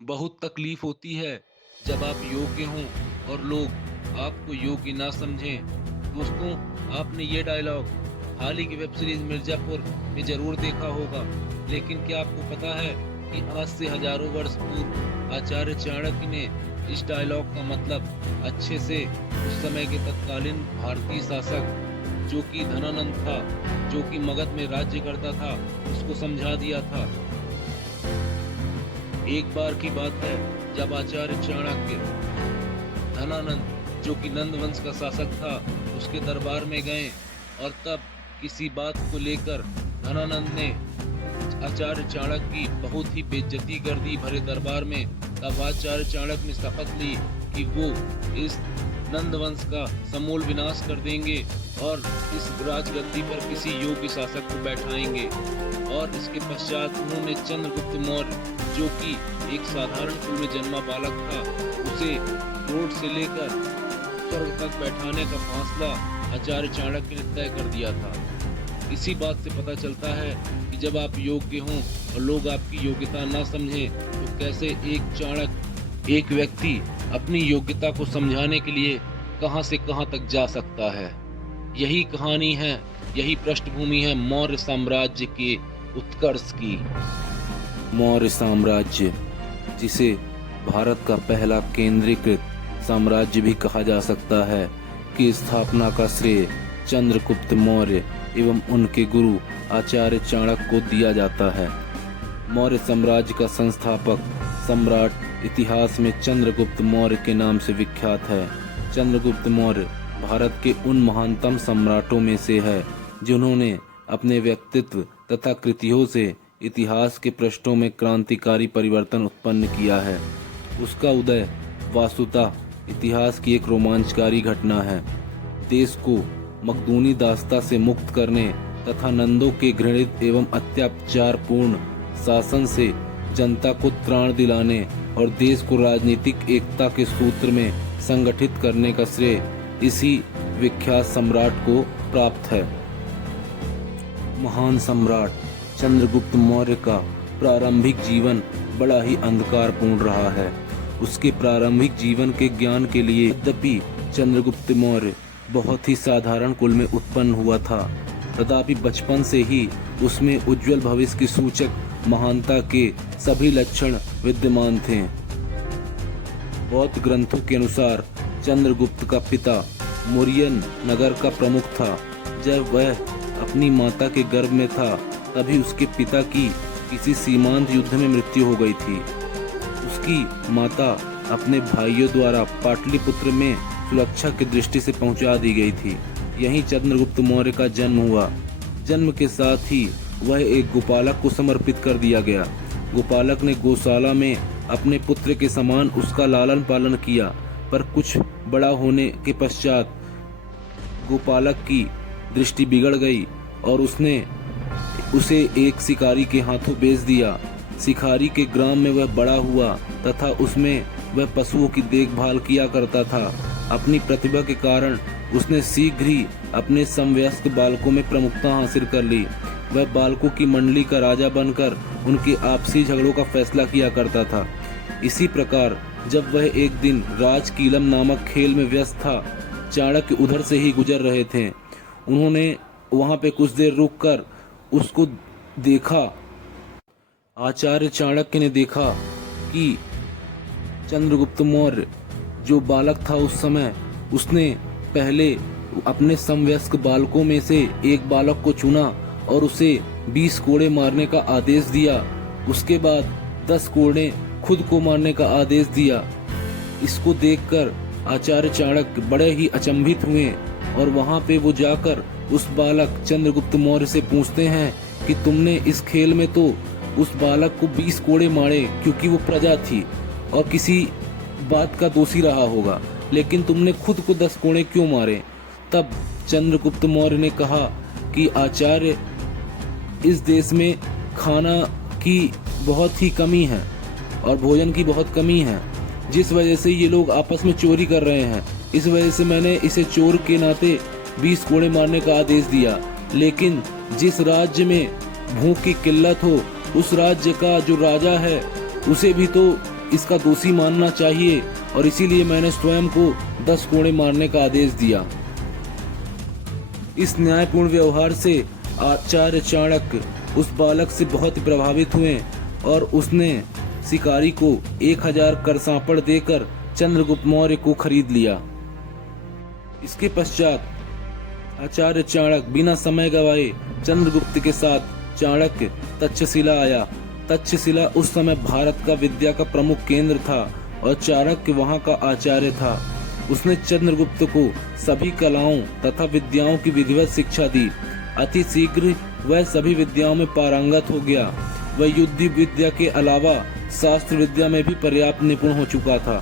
बहुत तकलीफ होती है जब आप योग्य हों और लोग आपको योग्य ना समझें। दोस्तों, आपने ये डायलॉग हाल ही की वेब सीरीज मिर्जापुर में जरूर देखा होगा, लेकिन क्या आपको पता है कि आज से हजारों वर्ष पूर्व आचार्य चाणक्य ने इस डायलॉग का मतलब अच्छे से उस समय के तत्कालीन भारतीय शासक जो कि धनानंद था, जो कि मगध में राज्य करता था, उसको समझा दिया था। एक बार की बात है जब आचार्य चाणक्य धनानंद जो कि नंद वंश का शासक था उसके दरबार में गए और तब किसी बात को लेकर धनानंद ने आचार्य चाणक्य की बहुत ही बेइज्जती कर दी भरे दरबार में। तब आचार्य चाणक्य ने शपथ ली कि वो इस नंद वंश का समूल विनाश कर देंगे और इस राजगद्दी पर किसी योग्य शासक को बैठाएंगे। और इसके पश्चात उन्होंने चंद्रगुप्त मौर्य जो कि एक साधारण कुल में जन्मा बालक था, उसे रोड से लेकर स्वर्ग तक बैठाने का फैसला आचार्य चाणक्य ने तय कर दिया था। इसी बात से पता चलता है कि जब आप योग्य हों और लोग आपकी योग्यता ना समझें तो कैसे एक चाणक्य, एक व्यक्ति अपनी योग्यता को समझाने के लिए कहां से कहां तक जा सकता है। यही कहानी है, यही पृष्ठभूमि है मौर्य साम्राज्य के उत्कर्ष की। मौर्य साम्राज्य, जिसे भारत का पहला केंद्रीकृत साम्राज्य भी कहा जा सकता है, की स्थापना का श्रेय चंद्रगुप्त मौर्य एवं उनके गुरु आचार्य चाणक्य को दिया जाता है। मौर्य साम्राज्य का संस्थापक सम्राट इतिहास में चंद्रगुप्त मौर्य के नाम से विख्यात है। चंद्रगुप्त मौर्य भारत के उन महानतम सम्राटों में से है जिन्होंने अपने व्यक्तित्व तथा कृतियों से इतिहास के पृष्ठों में क्रांतिकारी परिवर्तन उत्पन्न किया है। उसका उदय वास्तुतः इतिहास की एक रोमांचकारी घटना है। देश को मकदूनी दास्ता से मुक्त करने तथा नंदों के घृणित एवं अत्याचारपूर्ण शासन से जनता को त्राण दिलाने और देश को राजनीतिक एकता के सूत्र में संगठित करने का श्रेय इसी विख्यात सम्राट को प्राप्त है। महान सम्राट चंद्रगुप्त मौर्य का प्रारंभिक जीवन बड़ा ही अंधकारपूर्ण रहा है। उसके प्रारंभिक जीवन के ज्ञान के लिए यद्यपि चंद्रगुप्त मौर्य बहुत ही साधारण कुल में उत्पन्न हुआ था, तथापि बचपन से ही उसमें उज्जवल भविष्य की सूचक महानता के सभी लक्षण विद्यमान थे। बौद्ध ग्रंथों के अनुसार चंद्रगुप्त का पिता मौर्यन नगर का प्रमुख था। जब वह अपनी माता के गर्भ में था तभी उसके पिता की किसी सीमांत युद्ध में मृत्यु हो गई थी। उसकी माता अपने भाइयों द्वारा पाटलिपुत्र में सुरक्षा की दृष्टि से पहुंचा दी गई थी। यहीं चंद्रगुप्त मौर्य का जन्म हुआ। जन्म के साथ ही वह एक गोपालक को समर्पित कर दिया गया। गोपालक ने गौशाला में अपने पुत्र के समान उसका लालन पालन किया, पर कुछ बड़ा होने के पश्चात गोपालक की दृष्टि बिगड़ गई और उसने उसे एक शिकारी के हाथों बेच दिया। शिकारी के ग्राम में वह बड़ा हुआ तथा उसमें वह पशुओं की देखभाल किया करता था। अपनी प्रतिभा के कारण उसने शीघ्र ही अपने समवयस्क बालकों में प्रमुखता हासिल कर ली। वह बालकों की मंडली का राजा बनकर उनके आपसी झगड़ों का फैसला किया करता था। इसी प्रकार जब वह एक दिन राजकीलम नामक खेल में व्यस्त था, चाणक्य उधर से ही गुजर रहे थे। उन्होंने वहां पे कुछ देर रुककर उसको देखा। आचार्य चाणक्य ने देखा कि चंद्रगुप्त मौर्य जो बालक था उस समय, उसने पहले अपने समवयस्क बालकों में से एक बालक को चुना और उसे 20 कोड़े मारने का आदेश दिया। उसके बाद 10 कोड़े खुद को मारने का आदेश दिया। इसको देखकर आचार्य चाणक्य बड़े ही अचंभित हुए और वहां पे वो जाकर उस बालक चंद्रगुप्त मौर्य से पूछते हैं कि तुमने इस खेल में तो उस बालक को 20 कोड़े मारे क्योंकि वो प्रजा थी और किसी बात का दोषी रहा होगा, लेकिन तुमने खुद को 10 कोड़े क्यों मारे? तब चंद्रगुप्त मौर्य ने कहा कि आचार्य, इस देश में खाना की बहुत ही कमी है और भोजन की बहुत कमी है, जिस वजह से ये लोग आपस में चोरी कर रहे हैं। इस वजह से मैंने इसे चोर के नाते 20 कोड़े मारने का आदेश दिया। लेकिन जिस राज्य में भूख की किल्लत हो, उस राज्य का जो राजा है उसे भी तो इसका दोषी मानना चाहिए और इसीलिए मैंने स्वयं को 10 कोड़े मारने का आदेश दिया। इस न्यायपूर्ण व्यवहार से आचार्य चाणक्य उस बालक से बहुत प्रभावित हुए और उसने शिकारी को 1000 करसापड़ देकर चंद्रगुप्त मौर्य को खरीद लिया। इसके पश्चात आचार्य चाणक्य बिना समय गवाए चंद्रगुप्त के साथ चाणक्य तक्षशिला आया। तक्षशिला उस समय भारत का विद्या का प्रमुख केंद्र था और चाणक्य वहां का आचार्य था। उसने चंद्रगुप्त को सभी कलाओं तथा विद्याओं की विधिवत शिक्षा दी। अति शीघ्र वह सभी विद्याओं में पारंगत हो गया। वह युद्ध विद्या के अलावा शास्त्र विद्या में भी पर्याप्त निपुण हो चुका था।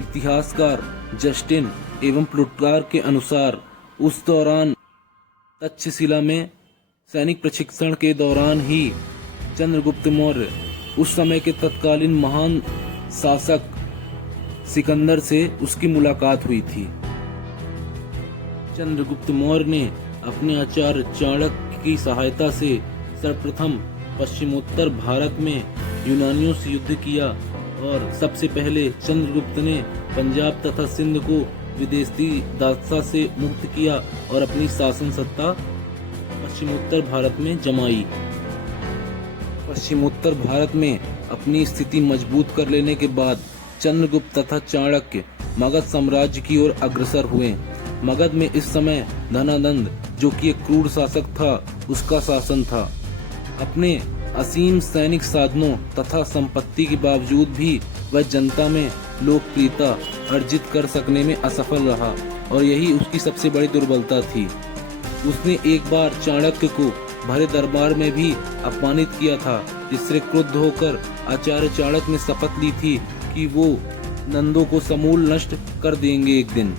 इतिहासकार जस्टिन एवं प्लूटार्क के अनुसार उस दौरान तक्षशिला में सैनिक प्रशिक्षण के दौरान ही चंद्रगुप्त मौर्य उस समय के तत्कालीन महान शासक सिकंदर से उसकी मुलाकात हुई थी। चंद्रगुप्त मौर्य ने अपने आचार्य चाणक्य की सहायता से सर्वप्रथम पश्चिमोत्तर भारत में यूनानियों से युद्ध किया और सबसे पहले चंद्रगुप्त ने पंजाब तथा सिंध को विदेशी दासता से मुक्त किया और अपनी शासन सत्ता पश्चिमोत्तर भारत में जमाई। पश्चिमोत्तर भारत में अपनी स्थिति मजबूत कर लेने के बाद चंद्रगुप्त तथा चाणक्य मगध साम्राज्य की ओर अग्रसर हुए। मगध में इस समय धनानंद, जो कि एक क्रूर शासक था, उसका शासन था। अपने असीम सैनिक साधनों तथा संपत्ति के बावजूद भी वह जनता में लोकप्रियता अर्जित कर सकने में असफल रहा और यही उसकी सबसे बड़ी दुर्बलता थी। उसने एक बार चाणक्य को भरे दरबार में भी अपमानित किया था, जिससे क्रुद्ध होकर आचार्य चाणक्य ने शपथ ली थी कि वो नंदों को समूल नष्ट कर देंगे एक दिन।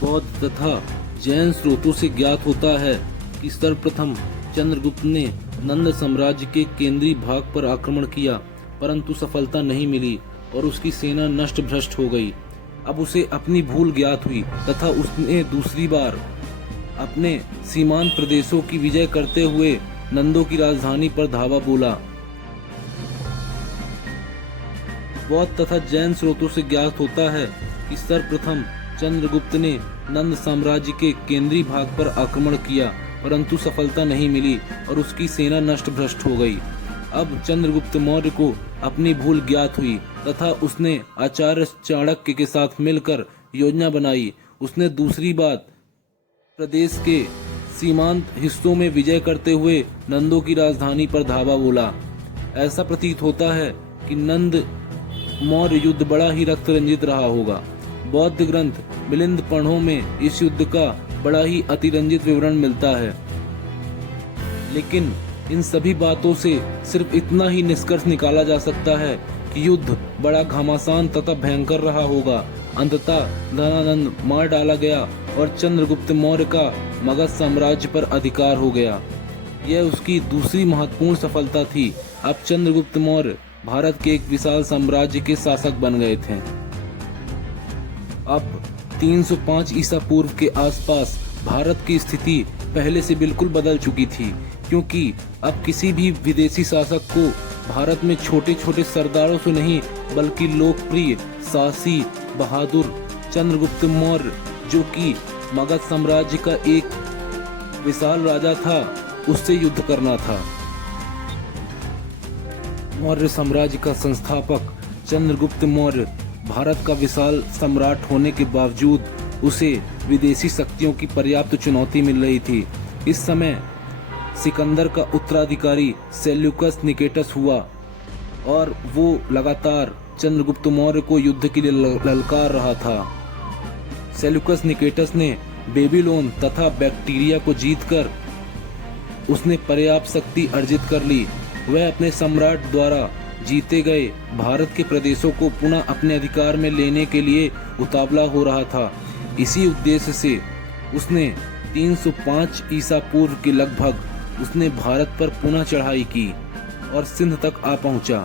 बौद्ध तथा जैन स्रोतों से ज्ञात होता है कि सर्वप्रथम चंद्रगुप्त ने नंद साम्राज्य के केंद्रीय भाग पर आक्रमण किया, परंतु सफलता नहीं मिली और उसकी सेना नष्ट भ्रष्ट हो गई। अब उसे अपनी भूल ज्ञात हुई तथा उसने दूसरी बार अपने सीमांत प्रदेशों की विजय करते हुए नंदों की राजधानी पर धावा बोला। बौद्ध तथा जैन स्रोतों से ज्ञात होता है कि सर्वप्रथम चंद्रगुप्त ने नंद साम्राज्य के केंद्रीय भाग पर आक्रमण किया, परंतु सफलता नहीं मिली और उसकी सेना नष्ट भ्रष्ट हो गई। अब चंद्रगुप्त मौर्य को अपनी भूल ज्ञात हुई तथा उसने आचार्य चाणक्य के साथ मिलकर योजना बनाई। उसने दूसरी बार प्रदेश के सीमांत हिस्सों में विजय करते हुए नंदों की राजधानी पर धावा बोला। ऐसा प्रतीत होता है कि नंद मौर्य युद्ध बड़ा ही रक्त रंजित रहा होगा। बौद्ध ग्रंथ मिलिंद पढ़ों में इस युद्ध का बड़ा ही अतिरंजित विवरण मिलता है, लेकिन इन सभी बातों से सिर्फ इतना ही निष्कर्ष निकाला जा सकता है कि युद्ध बड़ा घमासान तथा भयंकर रहा होगा। अंततः धनानंद मार डाला गया और चंद्रगुप्त मौर्य का मगध साम्राज्य पर अधिकार हो गया। यह उसकी दूसरी महत्वपूर्ण सफलता थी। अब चंद्रगुप्त मौर्य भारत के एक विशाल साम्राज्य के शासक बन गए थे। अब 305 ईसा पूर्व के आसपास भारत की स्थिति पहले से बिल्कुल बदल चुकी थी, क्योंकि अब किसी भी विदेशी शासक को भारत में छोटे छोटे सरदारों से नहीं बल्कि लोकप्रिय साहसी बहादुर चंद्रगुप्त मौर्य, जो कि मगध साम्राज्य का एक विशाल राजा था, उससे युद्ध करना था। मौर्य साम्राज्य का संस्थापक चंद्रगुप्त मौर्य भारत का विशाल सम्राट होने के बावजूद उसे विदेशी शक्तियों की पर्याप्त चुनौती मिल रही थी। इस समय सिकंदर का उत्तराधिकारी सेल्यूकस निकेटस हुआ और वो लगातार चंद्रगुप्त मौर्य को युद्ध के लिए ललकार रहा था। सेल्यूकस निकेटस ने बेबीलोन तथा बैक्टीरिया को जीतकर उसने पर्याप्त शक्ति अर्जित कर ली। वह अपने सम्राट द्वारा जीते गए भारत के प्रदेशों को पुनः अपने अधिकार में लेने के लिए उतावला हो रहा था। इसी उद्देश्य से उसने 305 ईसा पूर्व के लगभग उसने भारत पर पुनः चढ़ाई की और सिंध तक आ पहुंचा।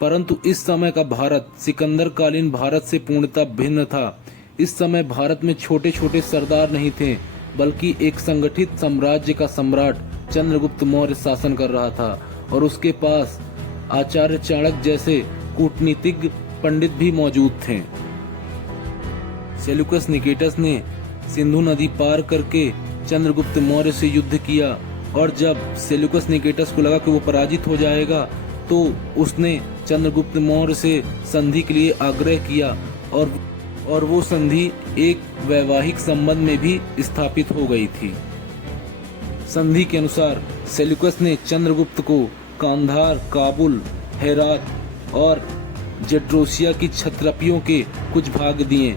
परंतु इस समय का भारत सिकंदर कालीन भारत से पूर्णतः भिन्न था। इस समय भारत में छोटे छोटे सरदार नहीं थे, बल्कि एक संगठित साम्राज्य का सम्राट चंद्रगुप्त मौर्य शासन कर रहा था और उसके पास आचार्य चाणक्य जैसे कूटनीतिज्ञ पंडित भी मौजूद थे। सेल्यूकस निकेटस ने सिंधु नदी पार करके चंद्रगुप्त मौर्य से युद्ध किया और जब सेल्यूकस निकेटस को लगा कि वो पराजित हो जाएगा तो उसने चंद्रगुप्त मौर्य से संधि के लिए आग्रह किया और वो संधि एक वैवाहिक संबंध में भी स्थापित हो गई थी। संधि के अनुसार सेल्यूकस ने चंद्रगुप्त को कांधार, काबुल, हेरात और जेड्रोसिया की क्षत्रपियों के कुछ भाग दिए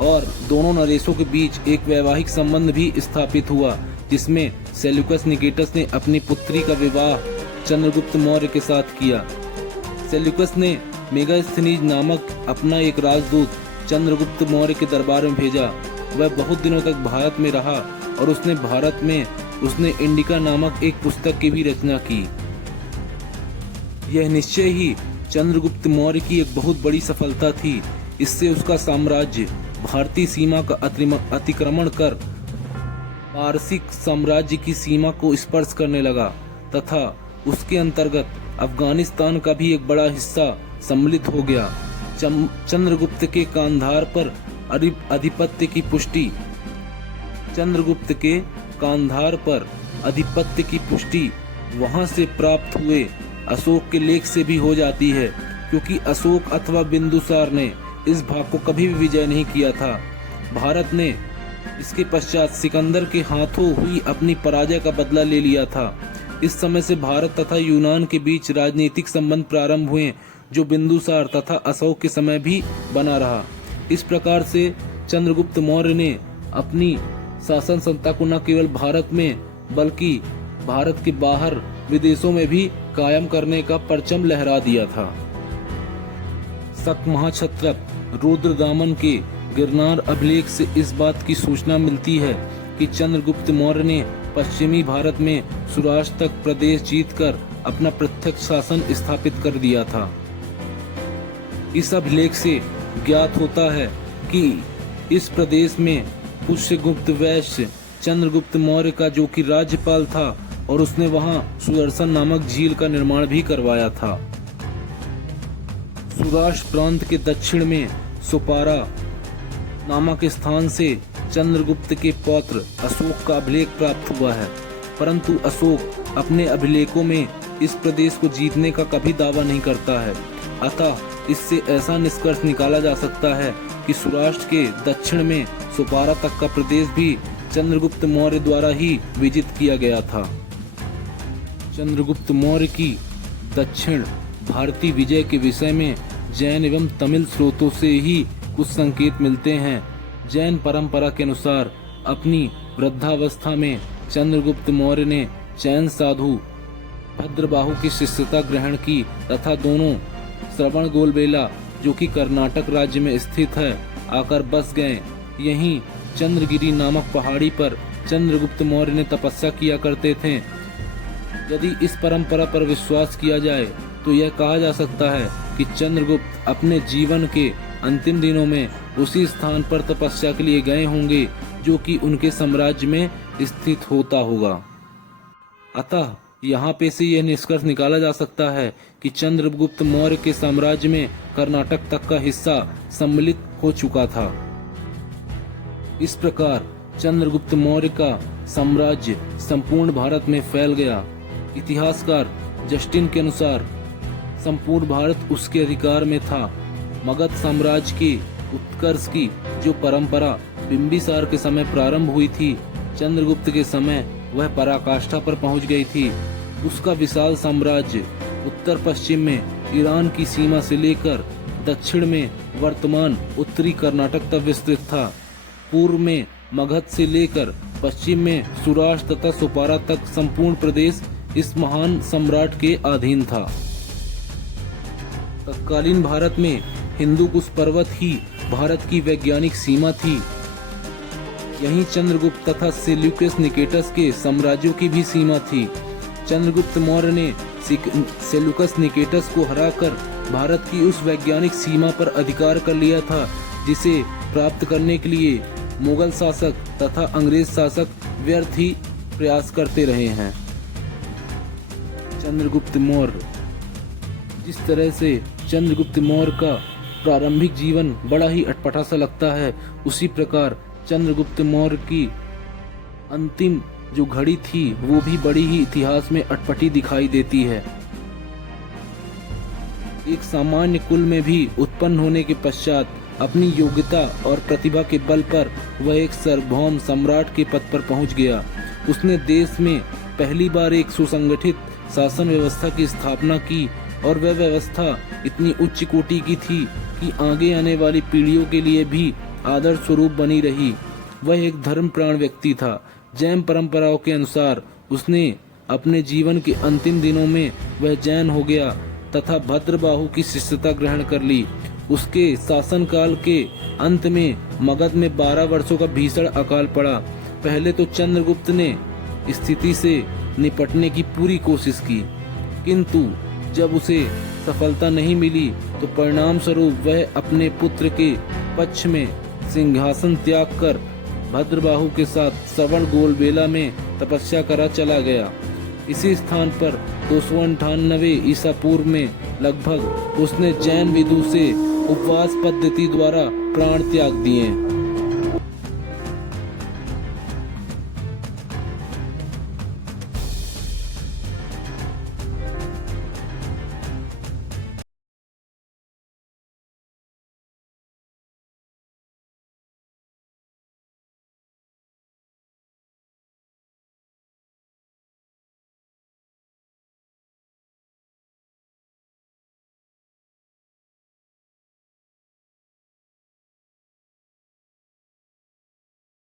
और दोनों नरेशों के बीच एक वैवाहिक संबंध भी स्थापित हुआ, जिसमें सेल्यूकस निकेटस ने अपनी पुत्री का विवाह चंद्रगुप्त मौर्य के साथ किया। सेल्यूकस ने मेगास्थनीज नामक अपना एक राजदूत चंद्रगुप्त मौर्य के दरबार में भेजा। वह बहुत दिनों तक भारत में रहा और उसने इंडिका नामक एक पुस्तक की भी रचना की। यह निश्चय ही चंद्रगुप्त मौर्य की एक बहुत बड़ी सफलता थी। इससे उसका साम्राज्य भारतीय सीमा का अतिक्रमण कर पारसिक साम्राज्य की सीमा को स्पर्श करने लगा तथा उसके अंतर्गत अफगानिस्तान का भी एक बड़ा हिस्सा सम्मिलित हो गया। चंद्रगुप्त के कांधार पर आधिपत्य की पुष्टि वहां से प्राप्त हुए अशोक के लेख से भी हो जाती है, क्योंकि अशोक अथवा बिंदुसार ने इस भाग को कभी भी विजय नहीं किया था। भारत ने इसके पश्चात सिकंदर के हाथों हुई अपनी पराजय का बदला ले लिया था। इस समय से भारत तथा यूनान के बीच राजनीतिक संबंध प्रारंभ हुए, जो बिंदुसार तथा अशोक के समय भी बना रहा। इस प्रकार से चंद्रगुप्त मौर्य ने अपनी शासन सत्ता को न केवल भारत में बल्कि भारत के बाहर विदेशों में भी कायम करने का परचम लहरा दिया था। शक महाक्षत्रप रुद्रदामन के गिरनार अभिलेख से इस बात की सूचना मिलती है कि चंद्रगुप्त मौर्य ने पश्चिमी भारत में सौराष्ट्र तक प्रदेश जीतकर अपना प्रत्यक्ष शासन स्थापित कर दिया था। इस अभिलेख से ज्ञात होता है कि इस प्रदेश में पुष्यगुप्त वैश्य चंद्रगुप्त मौर्य का जो कि राज्यपाल था और उसने वहां सुदर्शन नामक झील का निर्माण भी करवाया था। सौराष्ट्र प्रांत के दक्षिण में सुपारा नामक स्थान से चंद्रगुप्त के पौत्र अशोक का अभिलेख प्राप्त हुआ है, परंतु अशोक अपने अभिलेखों में इस प्रदेश को जीतने का कभी दावा नहीं करता है। अतः इससे ऐसा निष्कर्ष निकाला जा सकता है कि सौराष्ट्र के दक्षिण में सुपारा तक का प्रदेश भी चंद्रगुप्त मौर्य द्वारा ही विजित किया गया था। चंद्रगुप्त मौर्य की दक्षिण भारतीय विजय के विषय में जैन एवं तमिल स्रोतों से ही कुछ संकेत मिलते हैं। जैन परंपरा के अनुसार अपनी वृद्धावस्था में चंद्रगुप्त मौर्य ने जैन साधु भद्रबाहु की शिष्यता ग्रहण की तथा दोनों श्रवणबेलगोला, जो कि कर्नाटक राज्य में स्थित है, आकर बस गए। यहीं चंद्रगिरी नामक पहाड़ी पर चंद्रगुप्त मौर्य ने तपस्या किया करते थे। यदि इस परंपरा पर विश्वास किया जाए तो यह कहा जा सकता है कि चंद्रगुप्त अपने जीवन के अंतिम दिनों में उसी स्थान पर तपस्या के लिए गए होंगे जो कि उनके साम्राज्य में स्थित होता होगा। अतः यहाँ पे से यह निष्कर्ष निकाला जा सकता है कि चंद्रगुप्त मौर्य के साम्राज्य में कर्नाटक तक का हिस्सा सम्मिलित हो चुका था। इस प्रकार चंद्रगुप्त मौर्य का साम्राज्य संपूर्ण भारत में फैल गया। इतिहासकार जस्टिन के अनुसार संपूर्ण भारत उसके अधिकार में था। मगध साम्राज्य के उत्कर्ष की जो परंपरा बिंबिसार के समय प्रारंभ हुई थी, चंद्रगुप्त के समय वह पराकाष्ठा पर पहुंच गई थी। उसका विशाल साम्राज्य उत्तर पश्चिम में ईरान की सीमा से लेकर दक्षिण में वर्तमान उत्तरी कर्नाटक तक विस्तृत था। पूर्व में मगध से लेकर पश्चिम में सौराष्ट्र तथा सुपारा तक संपूर्ण प्रदेश इस महान सम्राट के अधीन था। तत्कालीन भारत में हिंदूकुश पर्वत ही भारत की वैज्ञानिक सीमा थी। यहीं चंद्रगुप्त तथा सेल्यूकस निकेटस के साम्राज्यों की भी सीमा थी। चंद्रगुप्त मौर्य ने सेल्यूकस निकेटस को हराकर भारत की उस वैज्ञानिक सीमा पर अधिकार कर लिया था जिसे प्राप्त करने के लिए मुगल शासक तथा अंग्रेज शासक व्यर्थ ही प्रयास करते रहे हैं। चंद्रगुप्त मौर्य जिस तरह से चंद्रगुप्त मौर्य का प्रारंभिक जीवन बड़ा ही अटपटा सा लगता है, उसी प्रकार चंद्रगुप्त मौर्य की अंतिम जो घड़ी थी वो भी बड़ी ही इतिहास में अटपटी दिखाई देती है। एक सामान्य कुल में भी उत्पन्न होने के पश्चात अपनी योग्यता और प्रतिभा के बल पर वह एक सार्वभौम सम्राट के पद पर पहुंच गया। उसने देश में पहली बार एक सुसंगठित शासन व्यवस्था की स्थापना की और वह व्यवस्था इतनी उच्च कोटि की थी कि आगे आने वाली पीढ़ियों के लिए भी आदर्श स्वरूप बनी रही। वह एक धर्मप्राण व्यक्ति था। जैन परंपराओं के अनुसार उसने अपने जीवन के अंतिम दिनों में वह जैन हो गया तथा भद्रबाहु की शिष्यता ग्रहण कर ली। उसके शासनकाल के अंत में मगध में 12 वर्षों का भीषण अकाल पड़ा। पहले तो चंद्रगुप्त ने स्थिति से निपटने की पूरी कोशिश की, किंतु जब उसे सफलता नहीं मिली तो परिणाम स्वरूप वह अपने पुत्र के पक्ष में सिंहासन त्याग कर भद्रबाहु के साथ श्रवणबेलगोला में तपस्या करा चला गया। इसी स्थान पर 298 ईसा पूर्व में लगभग उसने जैन विदु से उपवास पद्धति द्वारा प्राण त्याग दिए।